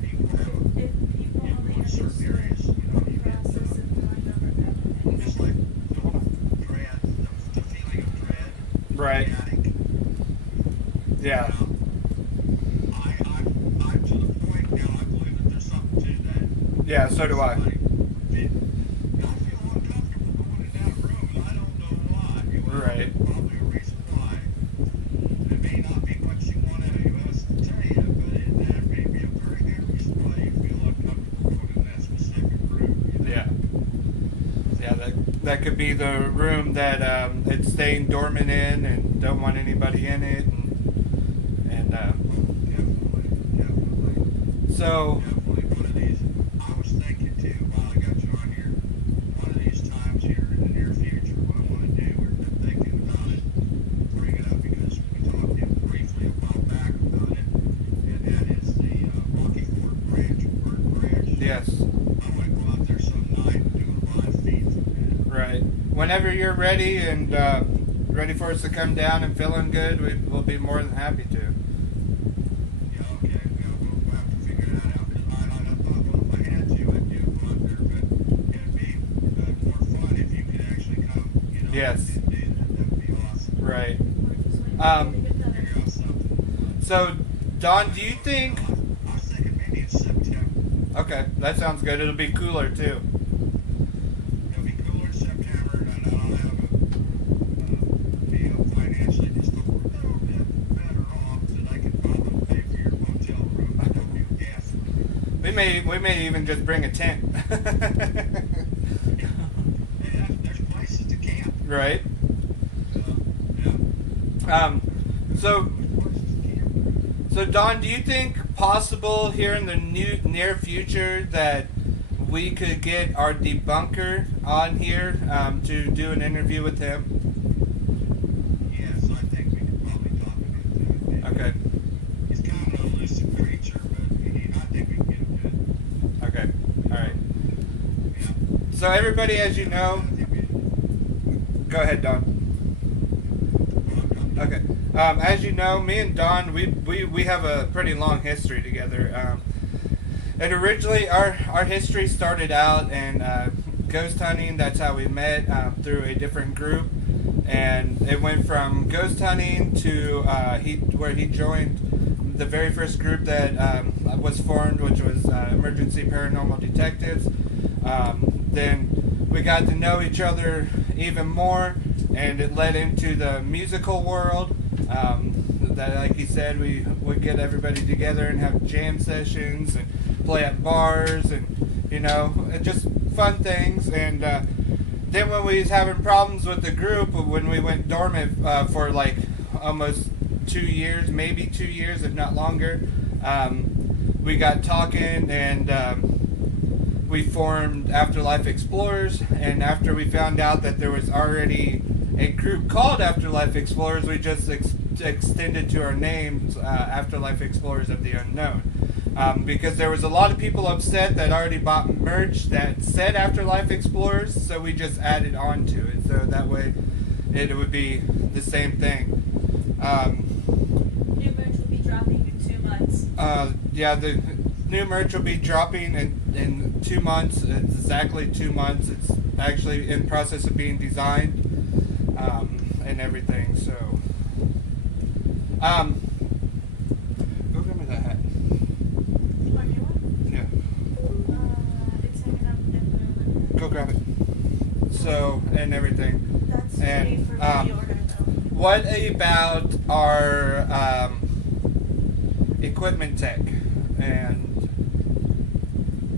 People have, If people only in certain understood areas, you the get process of going over evidence. it's like dread, the feeling of dread. Right. Panic. Yeah. I'm to the point now, I believe that there's something to that. Yeah. So do I. I feel uncomfortable going in that room, and I don't know why. Right. Probably a reason why. It may not be what you want us to tell you, but that may be a very good reason why you feel uncomfortable going in that specific room. Yeah. Yeah. that could be the room that it's staying dormant in and don't want anybody in it. And Definitely. so, Definitely. One of these, I was thinking too, while I got you on here, one of these times here in the near future, what I want to do, we've been thinking about it, bring it up because we talked briefly a while back about it, and that is the Rocky Ford Bridge, Bird Bridge. yes, I want to go out there some night and do a live feed from that. right. Whenever you're ready and ready for us to come down and feeling good, we'll be more than happy to. Yeah, okay. Yeah, we'll have to figure that out. Because I thought, well, if I had to, I'd do go out there, but it'd be more fun if you could actually come, you know. Yes. And do that. That would be awesome. Right. Figure Figure out something. So, Don, do you think... I was thinking maybe in September. Okay, that sounds good. It'll be cooler, too. It'll be cooler in September, and I'll have be financially just a little bit better off that I can probably pay for your hotel room and help you with gas. We may even just bring a tent. Yeah, there's places to camp. Right? Yeah. So, Places to camp. So Don, do you think possible here in the near future that we could get our debunker on here to do an interview with him? Yes, I think we could probably talk about that. Okay. He's kind of an elusive creature, but I think we can get him good. Okay. All right. Yeah. So everybody, as you know, I think we, go ahead, Don. Okay. As you know, me and Don, we have a pretty long history together. And originally, our history started out in ghost hunting. That's how we met through a different group, and it went from ghost hunting to where he joined the very first group that was formed, which was Emergency Paranormal Detectives. Then we got to know each other even more, and it led into the musical world. That, like he said, we would get everybody together and have jam sessions and play at bars and, you know, just fun things. And then when we was having problems with the group, when we went dormant for like almost 2 years, maybe 2 years, if not longer, we got talking and we formed Afterlife Explorers. And after we found out that there was already a group called Afterlife Explorers, we just extended to our names Afterlife Explorers of the Unknown. Because there was a lot of people upset that already bought merch that said Afterlife Explorers, so we just added on to it. So that way it would be the same thing. New merch will be dropping in 2 months. Yeah, the new merch will be dropping in 2 months. It's exactly 2 months. It's actually in process of being designed and everything. So, go grab me that hat. Or new one? Yeah, It's hanging up in the... go grab it. So, and everything. That's And, ready for pre-order though. What about our equipment tech and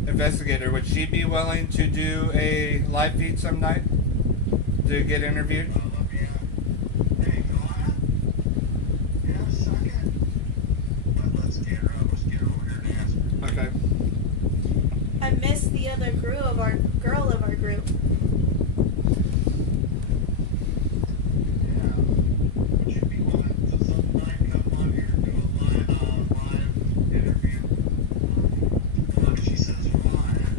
investigator? Would she be willing to do a live feed some night to get interviewed? hey, Donna? Yeah, a second. Let's get her over here and ask her. Okay. I missed the other girl of our group. Yeah. Would you be willing to some night come on here and do a live interview? Well, she says fine.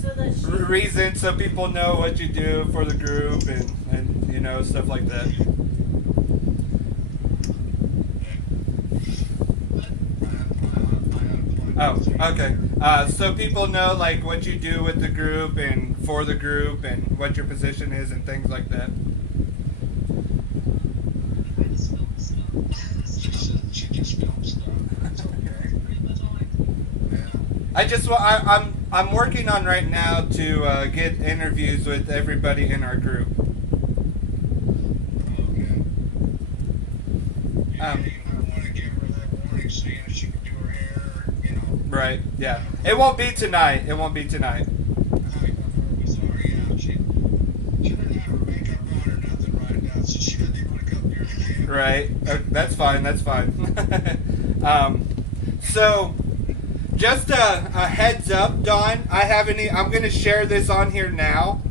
So that she... Reason so people know what you do for the group and you know, stuff like that. Oh, okay. So people know like what you do with the group and for the group and what your position is and things like that. She just films stuff. That's okay. Yeah. I'm working on right now to get interviews with everybody in our group. Okay. Yeah, you might want to give her that warning, seeing if she can do her hair, you know. Right. Yeah. It won't be tonight. It won't be tonight. Sorry, Right. That's fine. That's fine. So, just a heads up, Don. I'm going to share this on here now.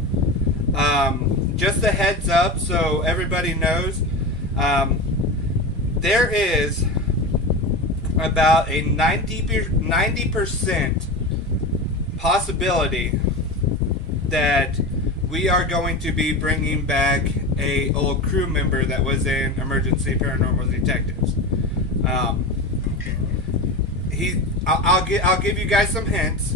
Just a heads up, so everybody knows. There is about a 90% possibility that we are going to be bringing back a old crew member that was in Emergency Paranormal Detectives. I'll give you guys some hints.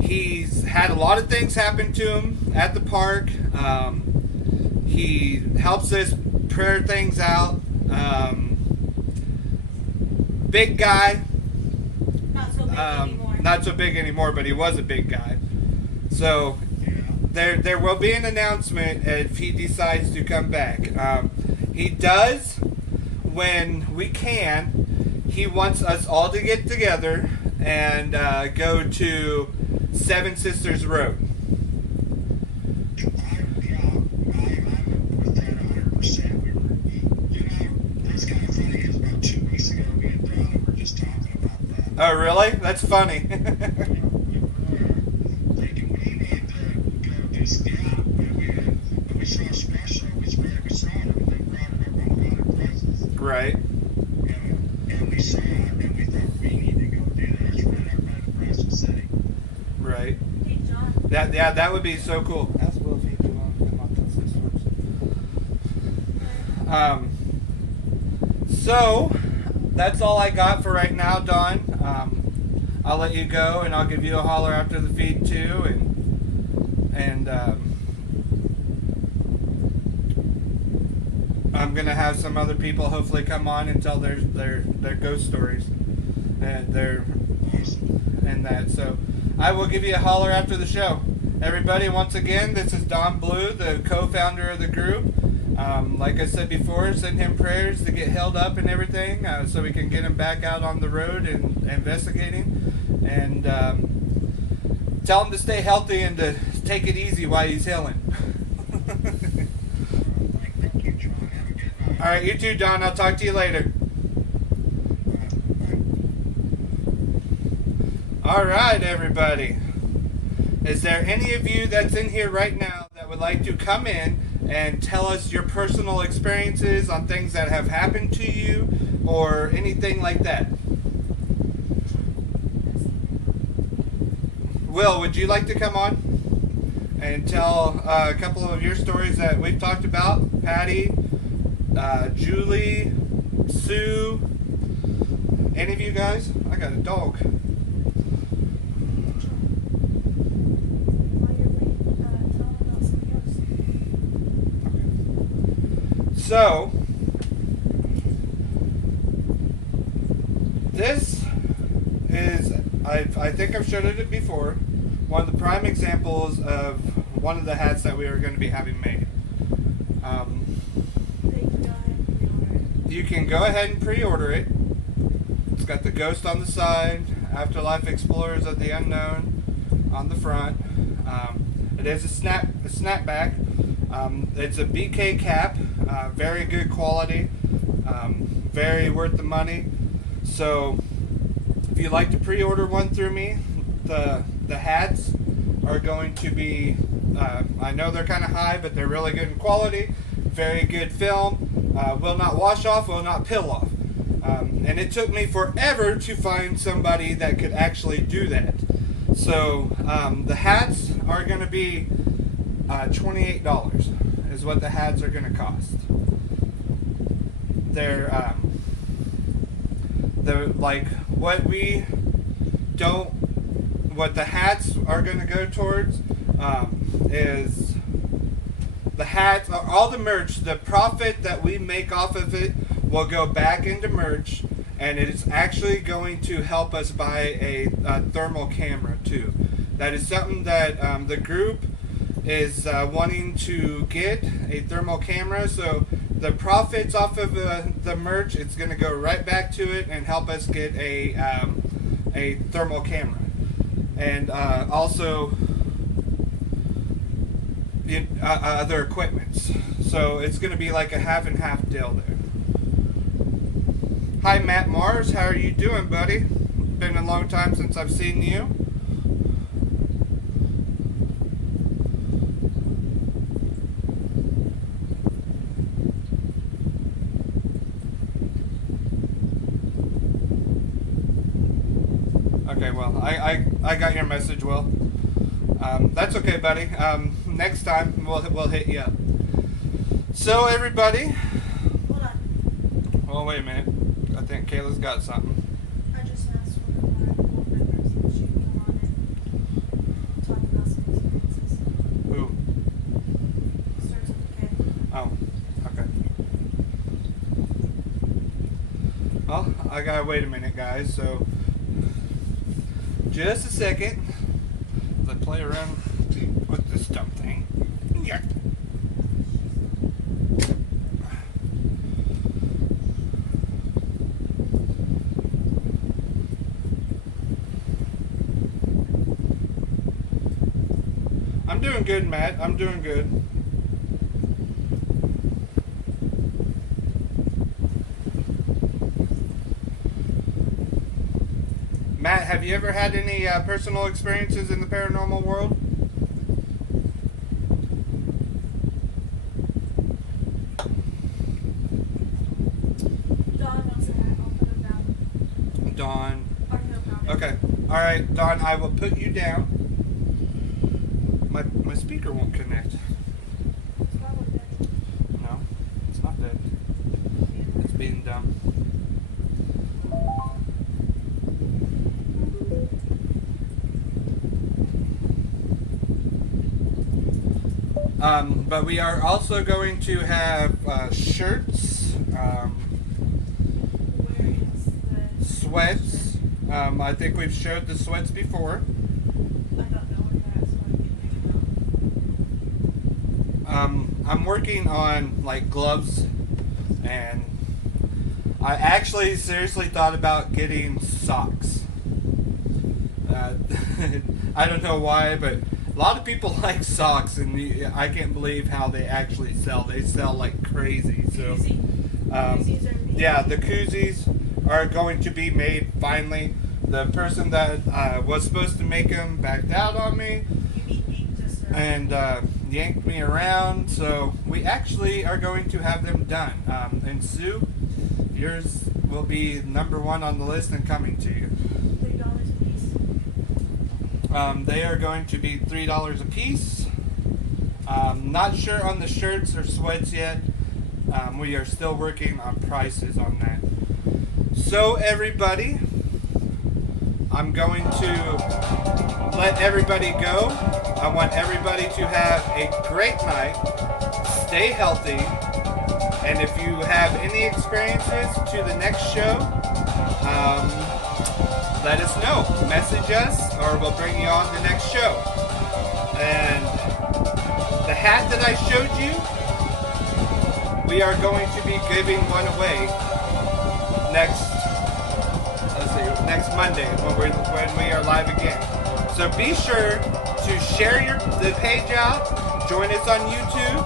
He's had a lot of things happen to him at the park. He helps us prayer things out. Big guy. Not so big anymore. Not so big anymore, but he was a big guy. So there will be an announcement if he decides to come back. He does when we can. He wants us all to get together and go to Seven Sisters Road. I'm with that 100%. What's kind of funny is about 2 weeks ago, me and Donna were just talking about that. Oh, really? That's funny. Thinking we need to go do scout. We saw a special, we saw it, and they brought it up on a lot of prices. Right. And we saw it, and we thought we need to go do that. It's right up by the Bristol City. Right. Hey, John. That would be so cool. Ask Will if he can come up to Sisters. So that's all I got for right now, Dawn. I'll let you go, and I'll give you a holler after the feed too, and I'm gonna have some other people hopefully come on and tell their ghost stories and that. So I will give you a holler after the show. Everybody, once again, this is Don Blue, the co-founder of the group. Like I said before, send him prayers to get held up and everything, so we can get him back out on the road and investigating. And tell him to stay healthy and to take it easy while he's healing. Thank you, John. Have a good night. All right, you too, Don. I'll talk to you later. All right, everybody. Is there any of you that's in here right now that would like to come in and tell us your personal experiences on things that have happened to you or anything like that? Will, would you like to come on and tell a couple of your stories that we've talked about? Patty, Julie, Sue, any of you guys? I got a dog. So, this is, I think I've showed it before, one of the prime examples of one of the hats that we are going to be having made. You can go ahead and pre-order it. It's got the ghost on the side, Afterlife Explorers of the Unknown on the front. It is a snapback. It's a BK cap, very good quality, very worth the money. So if you'd like to pre-order one through me, the hats are going to be, I know they're kind of high, but they're really good in quality, very good film, will not wash off, will not peel off. And it took me forever to find somebody that could actually do that. So the hats are going to be $28 is what the hats are going to cost. They're like what the hats are going to go towards is the hats, all the merch, the profit that we make off of it will go back into merch, and it is actually going to help us buy a thermal camera too. That is something that the group is wanting to get, a thermal camera. So the profits off of the merch, it's going to go right back to it and help us get a thermal camera, and also other equipments. So it's going to be like a half and half deal there. Hi Matt Mars, how are you doing, buddy? Been a long time since I've seen you. Okay, well, I got your message, Will. That's okay, buddy. Next time we'll hit you up. So everybody, Hold on. oh wait a minute. I think Kayla's got something. I just asked one of my old members if she could come on and talk about some experiences. Who? Starts with a K. Oh, okay. Well, I gotta wait a minute, guys. So just a second as I play around with this dumb thing. Yeah. I'm doing good, Matt. I'm doing good. Matt, have you ever had any personal experiences in the paranormal world? Dawn wants to have. I'll put him down. Dawn. Or he'll pound it. Okay. All right, Dawn, I will put you down. My speaker won't connect. It's probably dead. No, it's not dead. It's being dumb. But we are also going to have shirts, Where is the... sweats. I think we've showed the sweats before. I don't know where that's going to get. I'm working on like gloves, and I actually seriously thought about getting socks. I don't know why, but a lot of people like socks, and I can't believe how they actually sell. They sell like crazy. So, Koozies are made. yeah, the koozies are going to be made finally. The person that was supposed to make them backed out on me You mean yanked us around. and yanked me around. So we actually are going to have them done. And Sue, yours will be number one on the list and coming to you. $3 a piece. They are going to be $3 a piece. Not sure on the shirts or sweats yet. We are still working on prices on that. So everybody, I'm going to let everybody go. I want everybody to have a great night. Stay healthy. And if you have any experiences to the next show, let us know. Message us or we'll bring you on the next show. And the hat that I showed you, we are going to be giving one away next Monday when we are live again. So be sure to share the page out. Join us on YouTube,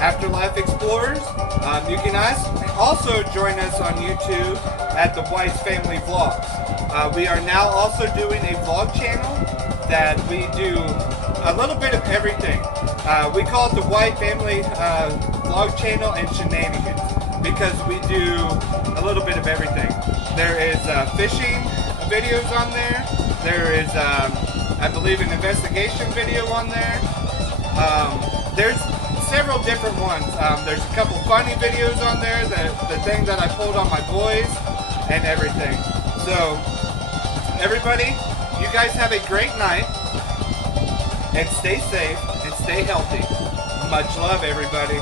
Afterlife Explorers. You can also join us on YouTube at the Weiss Family Vlogs. We are now also doing a vlog channel that we do a little bit of everything. We call it the Weiss Family Vlog Channel and Shenanigans because we do a little bit of everything. There is fishing videos on there. There is, I believe, an investigation video on there. There's several different ones. There's a couple funny videos on there, the thing that I pulled on my boys and everything. So, everybody, you guys have a great night and stay safe and stay healthy. Much love, everybody.